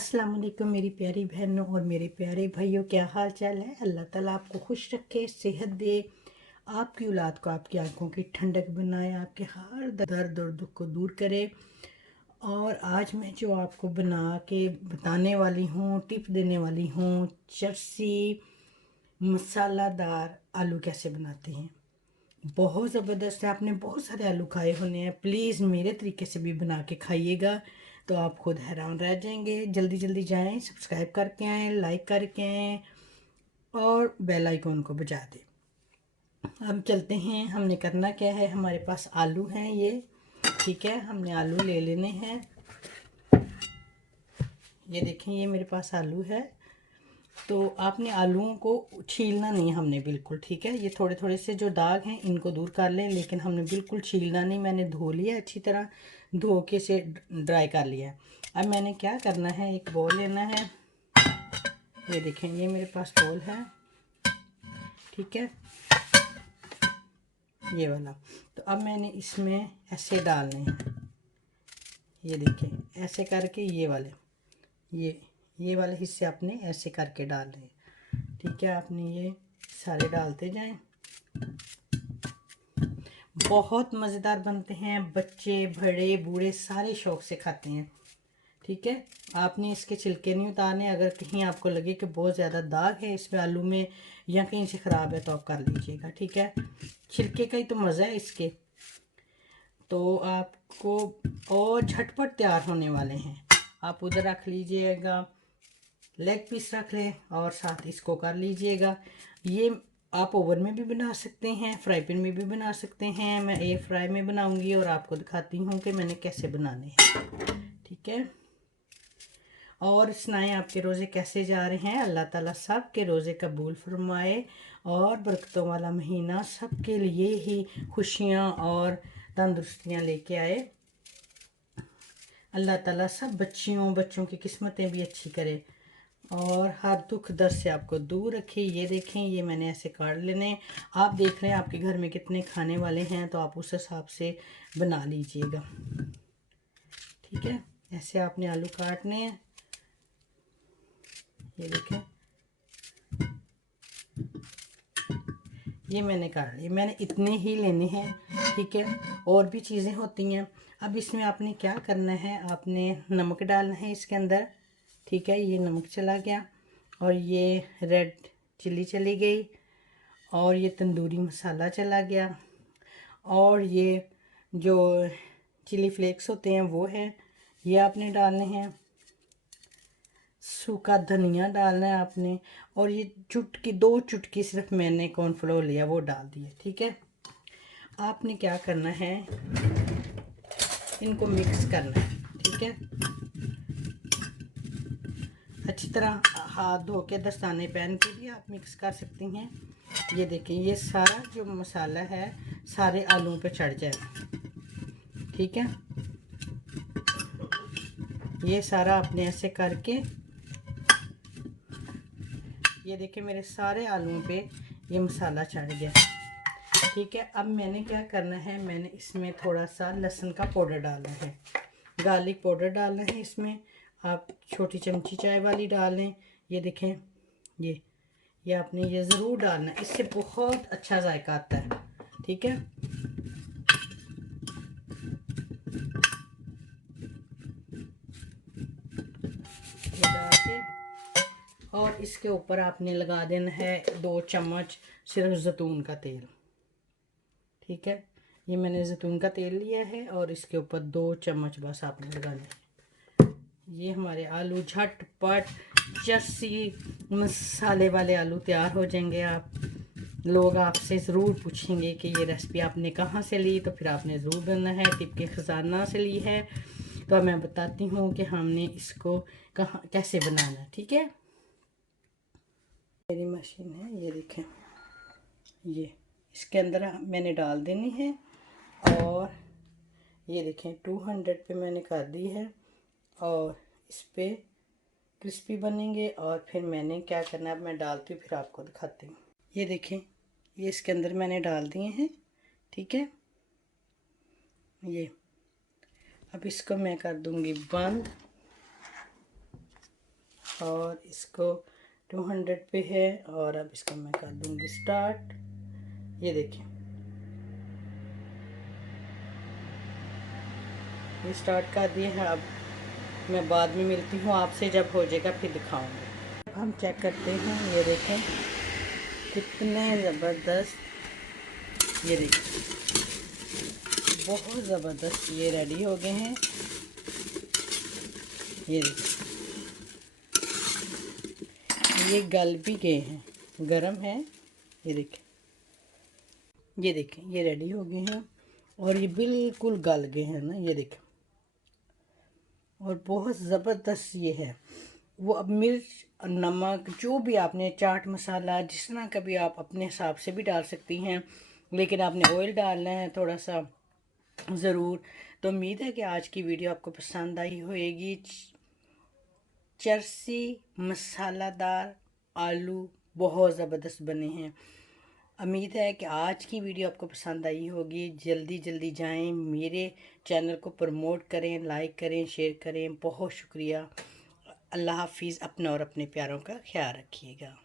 अस्सलाम वालेकुम मेरी प्यारी बहनों और मेरे प्यारे भाइयों, क्या हाल चाल है। अल्लाह ताला आपको खुश रखे, सेहत दे, आपकी औलाद को आपकी आंखों की ठंडक बनाए, आपके हर दर्द और दुख को दूर करे। और आज मैं जो आपको बना के बताने वाली हूँ, टिप देने वाली हूँ, चरसी मसालादार आलू कैसे बनाते हैं। बहुत ज़बरदस्त है। आपने बहुत सारे आलू खाए होने हैं, प्लीज़ मेरे तरीके से भी बना के खाइएगा तो आप खुद हैरान रह जाएंगे। जल्दी जल्दी जाएं, सब्सक्राइब करके आएँ, लाइक करके आएँ और बेल आइकन को बजा दें। अब चलते हैं, हमने करना क्या है। हमारे पास आलू हैं ये, ठीक है। हमने आलू ले लेने हैं। ये देखें, ये मेरे पास आलू है। तो आपने आलूओं को छीलना नहीं हमने बिल्कुल, ठीक है। ये थोड़े थोड़े से जो दाग हैं इनको दूर कर लें, लेकिन हमने बिल्कुल छीलना नहीं। मैंने धो लिया अच्छी तरह, धो के से ड्राई कर लिया। अब मैंने क्या करना है, एक बॉल लेना है। ये देखें, ये मेरे पास बॉल है, ठीक है, ये वाला। तो अब मैंने इसमें ऐसे डालने हैं। ये देखें, ऐसे करके ये वाले हिस्से आपने ऐसे करके डाल रहे हैं, ठीक है। आपने ये सारे डालते जाएं। बहुत मज़ेदार बनते हैं, बच्चे बड़े बूढ़े सारे शौक से खाते हैं, ठीक है। आपने इसके छिलके नहीं उतारने। अगर कहीं आपको लगे कि बहुत ज़्यादा दाग है इसमें आलू में या कहीं से ख़राब है तो आप कर लीजिएगा, ठीक है। छिलके का ही तो मज़ा है इसके। तो आपको और झटपट तैयार होने वाले हैं। आप उधर रख लीजिएगा, लेग पीस रख लें और साथ इसको कर लीजिएगा। ये आप ओवन में भी बना सकते हैं, फ्राई पैन में भी बना सकते हैं। मैं एयर फ्राई में बनाऊंगी और आपको दिखाती हूँ कि मैंने कैसे बनाने हैं, ठीक है। और सुनाएं, आपके रोज़े कैसे जा रहे हैं। अल्लाह ताला सब के रोज़े कबूल फरमाए और बरकतों वाला महीना सब के लिए ही खुशियाँ और तंदुरुस्तियाँ लेके आए। अल्लाह ताला सब बच्चों की किस्मतें भी अच्छी करे और हर दुख दर्द से आपको दूर रखे। ये देखें, ये मैंने ऐसे काट लेने। आप देख रहे हैं आपके घर में कितने खाने वाले हैं तो आप उस हिसाब से बना लीजिएगा, ठीक है। ऐसे आपने आलू काटने हैं। ये देखें, ये मैंने काट लिए, मैंने इतने ही लेने हैं, ठीक है। और भी चीज़ें होती हैं। अब इसमें आपने क्या करना है, आपने नमक डालना है इसके अंदर, ठीक है। ये नमक चला गया और ये रेड चिली चली गई और ये तंदूरी मसाला चला गया और ये जो चिली फ्लेक्स होते हैं वो है, ये आपने डालने हैं। सूखा धनिया डालना है आपने और ये चुटकी, 2 चुटकी सिर्फ मैंने कॉर्नफ्लोर लिया वो डाल दिया, ठीक है। आपने क्या करना है, इनको मिक्स करना है, ठीक है। अच्छी तरह हाथ धो के दस्ताने पहन के भी आप मिक्स कर सकती हैं। ये देखें, ये सारा जो मसाला है सारे आलूओं पे चढ़ जाए, ठीक है। ये सारा आपने ऐसे करके, ये देखें मेरे सारे आलूओं पे ये मसाला चढ़ गया, ठीक है। अब मैंने क्या करना है, मैंने इसमें थोड़ा सा लहसुन का पाउडर डालना है, गार्लिक पाउडर डालना है इसमें। आप छोटी चमची चाय वाली डाल लें। ये देखें, ये आपने ये ज़रूर डालना है, इससे बहुत अच्छा जायका आता है, ठीक है। ये डाल के और इसके ऊपर आपने लगा देना है 2 चम्मच सिर्फ ज़ैतून का तेल, ठीक है। ये मैंने ज़ैतून का तेल लिया है और इसके ऊपर 2 चम्मच बस आपने लगाने हैं। ये हमारे आलू झटपट चरसी मसाले वाले आलू तैयार हो जाएंगे। आप लोग आपसे ज़रूर पूछेंगे कि ये रेसिपी आपने कहाँ से ली, तो फिर आपने ज़रूर बनना है टिप के ख़जाना से ली है। तो मैं बताती हूँ कि हमने इसको कहाँ कैसे बनाना है, ठीक है। मेरी मशीन है, ये देखें, ये इसके अंदर मैंने डाल देनी है और ये देखें 200 पे मैंने कर दी है और इस पर क्रिस्पी बनेंगे। और फिर मैंने क्या करना है, अब मैं डालती हूँ फिर आपको दिखाती हूँ। ये देखें, ये इसके अंदर मैंने डाल दिए हैं, ठीक है। ये अब इसको मैं कर दूँगी बंद और इसको 200 पे है। और अब इसको मैं कर दूँगी स्टार्ट। ये देखिए, ये स्टार्ट कर दिए हैं। अब मैं बाद में मिलती हूँ आपसे, जब हो जाएगा फिर दिखाऊंगी। अब हम चेक करते हैं। ये देखें कितने ज़बरदस्त, ये देखिए बहुत ज़बरदस्त ये रेडी हो गए हैं। ये देखिए ये गल भी गए हैं, गरम है। ये देखिए, ये देखें ये रेडी हो गए हैं और ये बिल्कुल गल गए हैं ना, ये देखें। और बहुत ज़बरदस्त ये है। वो अब मिर्च नमक जो भी आपने चाट मसाला जिस तरह का भी आप अपने हिसाब से भी डाल सकती हैं, लेकिन आपने ऑयल डालना है थोड़ा सा ज़रूर। तो उम्मीद है कि आज की वीडियो आपको पसंद आई होगी। चरसी मसालादार आलू बहुत ज़बरदस्त बने हैं। उम्मीद है कि आज की वीडियो आपको पसंद आई होगी। जल्दी जल्दी जाएं, मेरे चैनल को प्रमोट करें, लाइक करें, शेयर करें। बहुत शुक्रिया। अल्लाह हाफिज़। अपना और अपने प्यारों का ख्याल रखिएगा।